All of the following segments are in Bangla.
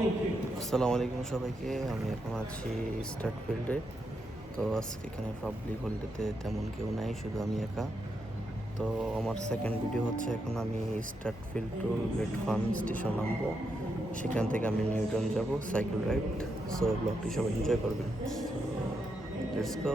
আসসালামু আলাইকুম সবাইকে। আমি এখন আছি স্টার্ট ফিল্ডে। তো আজকে এখানে পাবলিক হলিডেতে তেমন কেউ নাই, শুধু আমি একা। তো আমার সেকেন্ড ভিডিও হচ্ছে, এখন আমি start field to red farm station নামবো। সেখান থেকে আমি নিউটন যাব সাইকেল রাইড। সো ব্লগটি সবাই এনজয় করবেন। Let's go.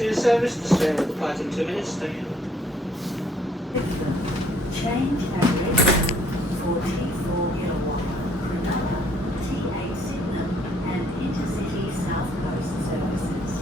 See your service to stay at the Platinum 2 minutes. Thank you. Change direction for T4 Illawarra, Cronulla, T8 Sydenham and Intercity South Coast services.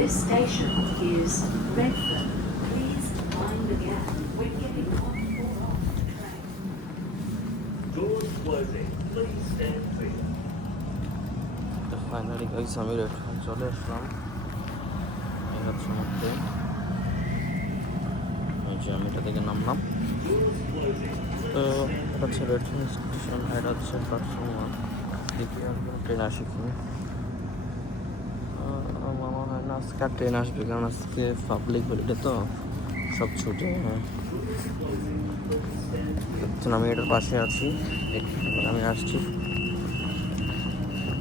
This station is Redfern. Please mind the gap when getting on or off the train. Doors closing. Please stand clear. Finally guys, আমি রেড ফার্ম চলে আসলাম। এই হচ্ছে আমার ট্রেন। এই যে আমি এটা থেকে নামলাম। তো এটা হচ্ছে রেড ফার্ম স্টেশন, এটা হচ্ছে প্ল্যাটফর্ম 1। দেখি আর কোনো ট্রেন আসে কি। আমার মনে হয় না আজকে আর ট্রেন আসবে, কারণ আজকে পাবলিক হলিডে তো সব ছুটি। হ্যাঁ, আমি এটার পাশে আছি, আমি আসছি।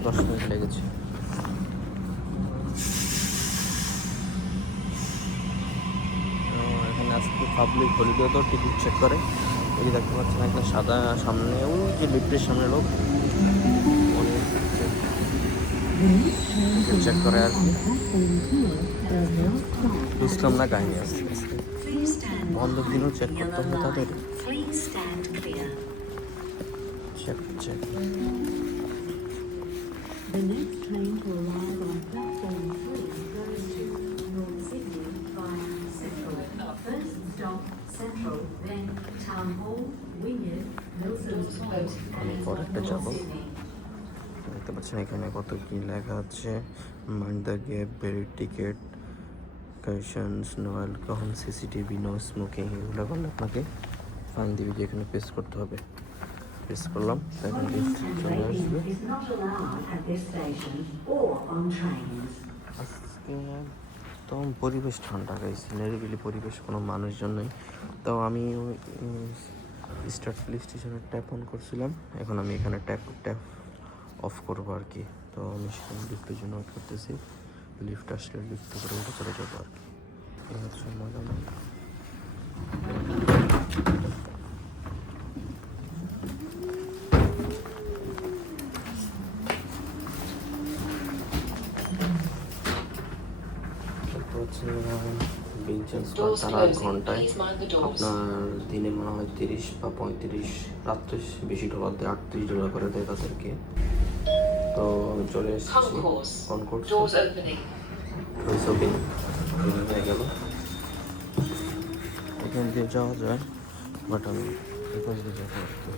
10 মিনিট লেগেছে। এখানে আজকে পাবলিক হলিডে তো টিকিট চেক করে। এই যে দেখতে পাচ্ছেন একটা সাদা সামনে, ওই যে লিফটের সামনে লোক টিকিট চেক করে আর কি। বুঝলাম না কাহিনী আজকে Please stand বন্ধের দিনও চেক behind করতে the হবে yellow তাদের। line. Please stand clear. Check check. The next train to arrive on platform 3 goes to North Sydney via Central. First stop Central, then Town Hall, Wynyard, Milsons Point and পরেরটা North যাবো। Sydney. দেখতে পাচ্ছেন এখানে কত কি লেখা আছে। মাইন্ড দ্য গ্যাপ, বেরি ticket, cautions, no alcohol, CCTV, no smoking. এগুলো করলে আপনাকে ফাইন দিবি, যে এখানে পেস করতে হবে। পেস করলাম, এখন লিস্ট Parking and চলে waiting আসবে। is not allowed at this station or on trains. আজকে একদম পরিবেশ ঠান্ডা গাইছে, নিরিবিলি পরিবেশ, কোনো মানুষজন নেই। তো আমি স্টার্ট পুলিশ স্টেশনের ট্যাপ অন করছিলাম, এখন আমি এখানে ট্যাপ ট্যাপ অফ করবো আর কি। তো আমি সেখানে লিফটের জন্য ওয়েট করতেছি। লিফট আসলে লিফট করে উঠে চলে যাবো আর কি। এই হচ্ছে মজা। হচ্ছে বিল চেঞ্জ করা তারা ঘন্টায়, আপনার দিনে মনে হয় 30 বা 35, রাত্রে বেশি ডলার দেয়, $38 করে দেয় তাদেরকে। তো আমি চলে এসেছি অন করছি, হয়ে গেল। এখান দিয়ে যাওয়া যায়, বাট আমি এখান দিয়ে যাবো আর কি।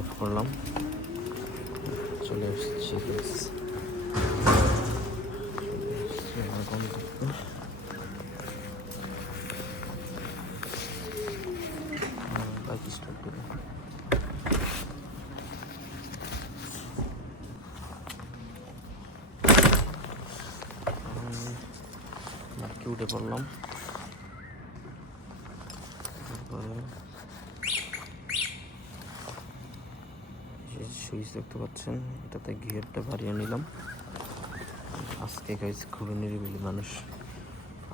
অফ করলাম, চলে এসেছি। আমার গন্তব্য বাইকে উঠে পড়লাম। তারপরে সুইচ দেখতে পাচ্ছেন, এটাতে গিয়ারটা বাড়িয়ে নিলাম। আজকে গাইস খুবই নিরিবিলি মানুষ,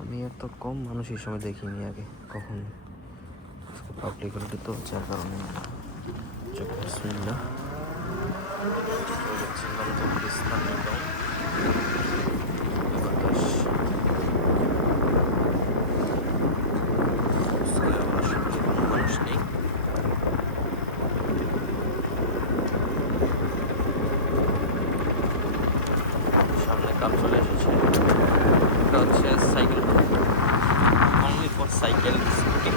আমি এত কম মানুষ এই সময় দেখিনি আগে কখন। আজকে পাবলিক হলিডে তো, যার কারণে বিসমিল্লাহ মানুষ নেই। সামনে কাপ চলে এসেছে, এটা হচ্ছে cycle, only for cycle scooty.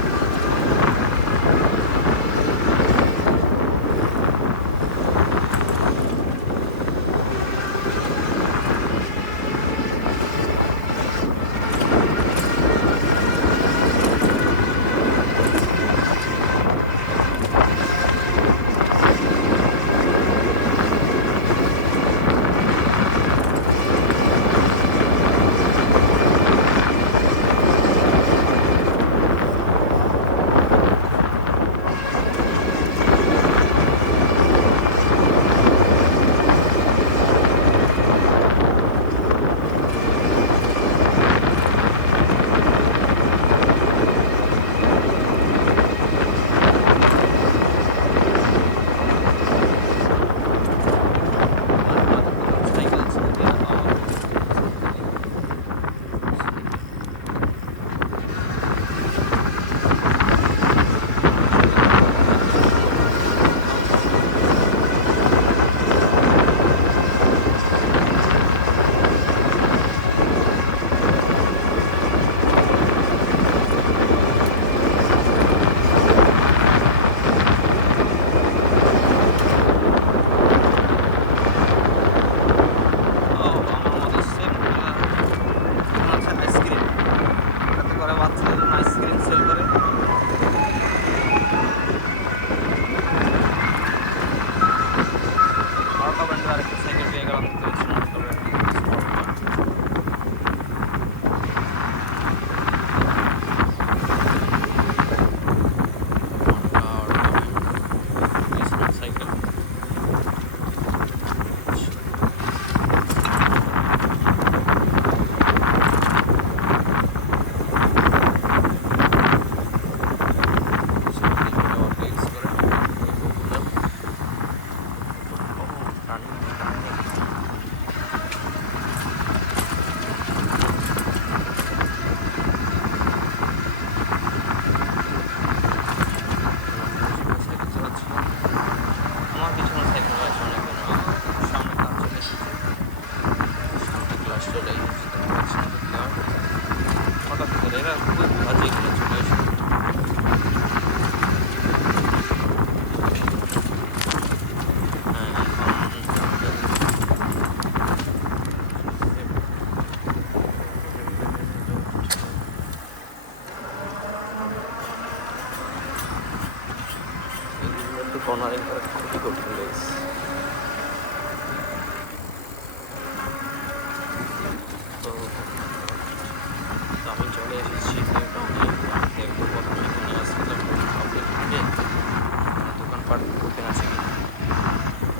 Cornering করা খুবই কঠিন গাইস। তো আমি চলে এসেছি দেখবো প্রথমে নিয়ে আসতে দোকানপাট ওপেন আছে কি,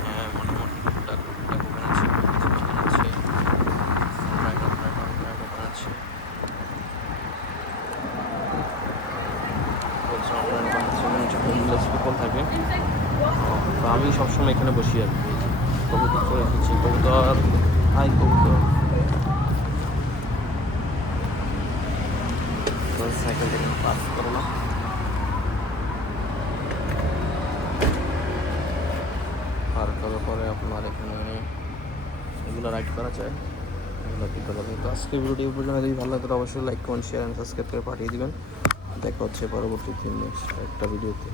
হ্যাঁ মোটামুটি টুকটাক ওপেন আছে, ওপেন আছে। হোমলেস পিপল থাকে, তো আমি সবসময় এখানে বসি আর কি। কবুতর চলে এসেছি, কবুতর হাই কবুতর। সাইকেল থেকে পাস করো না, পার করার পরে আপনার এখানে এগুলো রাইড করা যায়, এগুলো দিতে পারবেন। তো আজকে ভিডিও পর্যন্ত যদি ভালো লাগে তো অবশ্যই like comment share and subscribe করে পাঠিয়ে দিবেন। দেখা হচ্ছে পরবর্তী নেক্সট একটা ভিডিওতে।